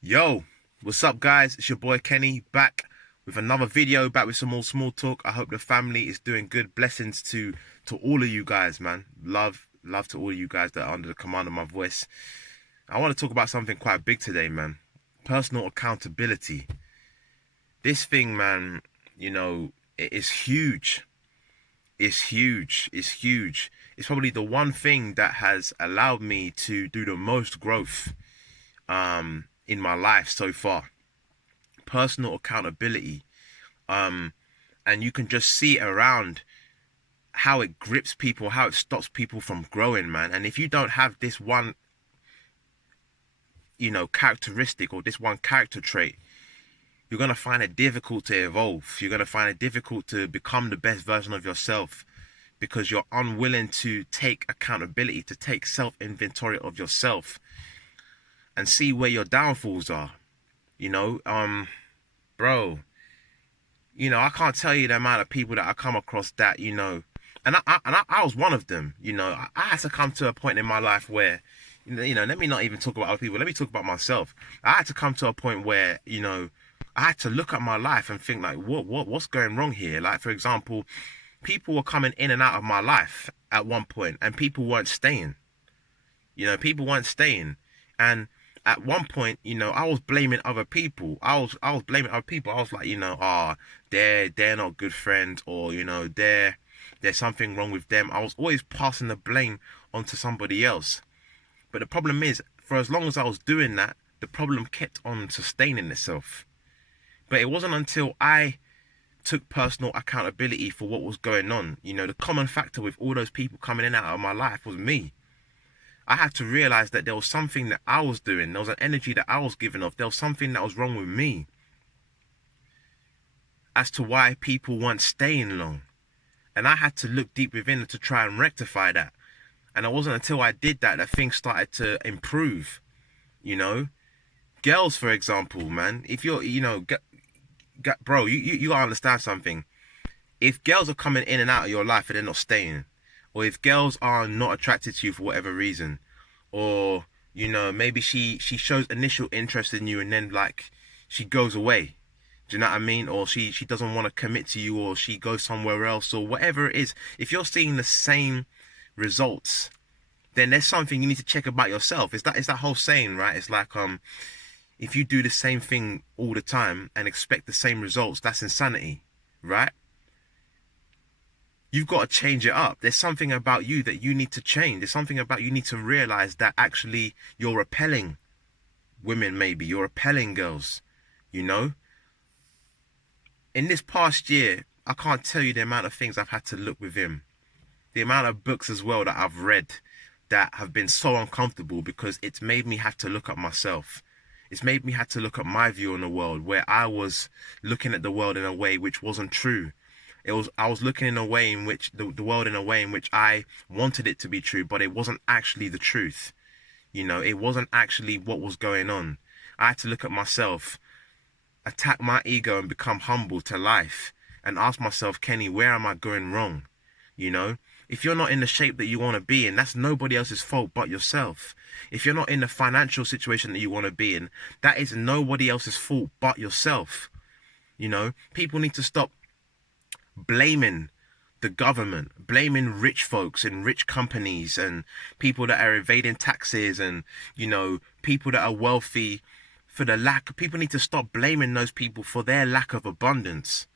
Yo, what's up guys? It's your boy Kenny back with another video, back with some more small talk. I hope the family is doing good. Blessings to all of you guys, man. Love to all of you guys that are under the command of my voice. I want to talk about something quite big today, man. Personal accountability. This thing, man, it is huge. It's huge. It's huge. It's probably the one thing that has allowed me to do the most growth in my life so far. Personal accountability. Um, and you can just see it around how it grips people, how it stops people from growing, man. And if you don't have this one, characteristic or this one character trait, you're going to find it difficult to evolve. You're going to find it difficult to become the best version of yourself because you're unwilling to take accountability, to take self-inventory of yourself and see where your downfalls are. You know, bro, I can't tell you the amount of people that I come across that, and I was one of them. I had to come to a point in my life where, let me not even talk about other people. Let me talk about myself. I had to come to a point where, I had to look at my life and think like, what's going wrong here? Like, for example, people were coming in and out of my life at one point, and people weren't staying. People weren't staying, and at one point, I was blaming other people. I was blaming other people. I was like, they're not good friends, or there's something wrong with them. I was always passing the blame onto somebody else. But the problem is, for as long as I was doing that, the problem kept on sustaining itself. But it wasn't until I took personal accountability for what was going on. The common factor with all those people coming in and out of my life was me. I had to realize that there was something that I was doing. There was an energy that I was giving off. There was something that was wrong with me as to why people weren't staying long. And I had to look deep within to try and rectify that. And it wasn't until I did that that things started to improve. You know, girls, for example, man, if you're, bro, you gotta understand something. If girls are coming in and out of your life and they're not staying, or if girls are not attracted to you for whatever reason, or maybe she shows initial interest in you and then like she goes away. Do you know what I mean? Or she doesn't want to commit to you, or she goes somewhere else, or whatever it is. If you're seeing the same results, then there's something you need to check about yourself. It's that whole saying, right? It's like if you do the same thing all the time and expect the same results, that's insanity, right? You've got to change it up. There's something about you that you need to change. There's something about you need to realize that actually you're repelling women, maybe. You're repelling girls, you know? In this past year, I can't tell you the amount of things I've had to look within. The amount of books as well that I've read that have been so uncomfortable because it's made me have to look at myself. It's made me have to look at my view on the world, where I was looking at the world in a way which wasn't true. I was looking in a way in which the world in a way in which I wanted it to be true, but it wasn't actually the truth. It wasn't actually what was going on. I had to look at myself, attack my ego and become humble to life and ask myself, Kenny, where am I going wrong? If you're not in the shape that you want to be in, that's nobody else's fault but yourself. If you're not in the financial situation that you want to be in, that is nobody else's fault but yourself. People need to stop blaming the government, blaming rich folks and rich companies and people that are evading taxes and, people that are wealthy for the lack. People need to stop blaming those people for their lack of abundance.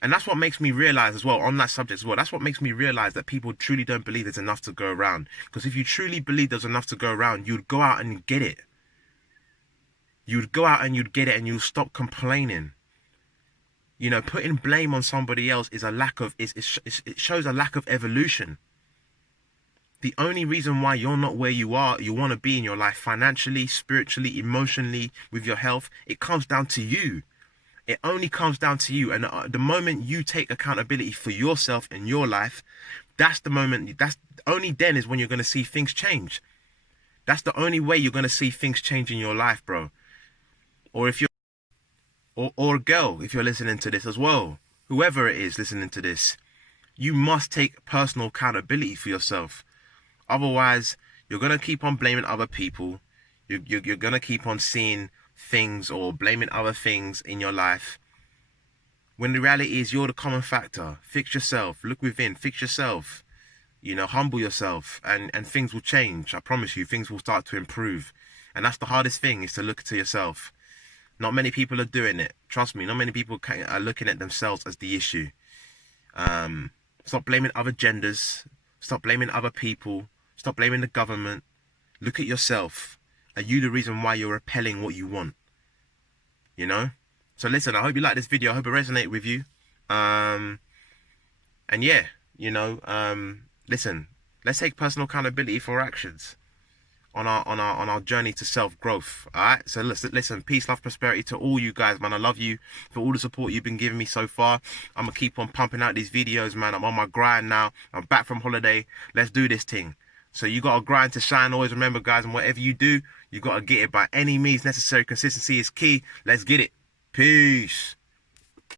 And that's what makes me realize as well, on that subject as well, that's what makes me realize that people truly don't believe there's enough to go around. Because if you truly believe there's enough to go around, you'd go out and get it. You'd go out and you'd get it and you'd stop complaining. Putting blame on somebody else is a lack of, it shows a lack of evolution. The only reason why you're not where you want to be in your life, financially, spiritually, emotionally, with your health, it comes down to you. It only comes down to you. And the moment you take accountability for yourself and your life, that's the moment, that's only then is when you're going to see things change. That's the only way you're going to see things change in your life, bro. Or if you're, or a girl, if you're listening to this as well, whoever it is listening to this, you must take personal accountability for yourself. Otherwise, you're going to keep on blaming other people. You're gonna keep on seeing things or blaming other things in your life, when the reality is you're the common factor. Fix yourself. Look within. Fix yourself. You know, humble yourself, and things will change. I promise you, things will start to improve. And that's the hardest thing, is to look to yourself. Not many people are doing it. Trust me, not many people are looking at themselves as the issue. Stop blaming other genders. Stop blaming other people. Stop blaming the government. Look at yourself. Are you the reason why you're repelling what you want? You know? So listen, I hope you like this video. I hope it resonated with you. And yeah, you know, listen, let's take personal accountability for our actions on our journey to self-growth. All right, so listen, peace, love, prosperity to all you guys, man. I love you for all the support you've been giving me so far. I'm gonna keep on pumping out these videos, man. I'm on my grind now. I'm back from holiday. Let's do this thing. So you gotta grind to shine. Always remember, guys, and whatever you do, you gotta get it by any means necessary. Consistency is key. Let's get it. Peace.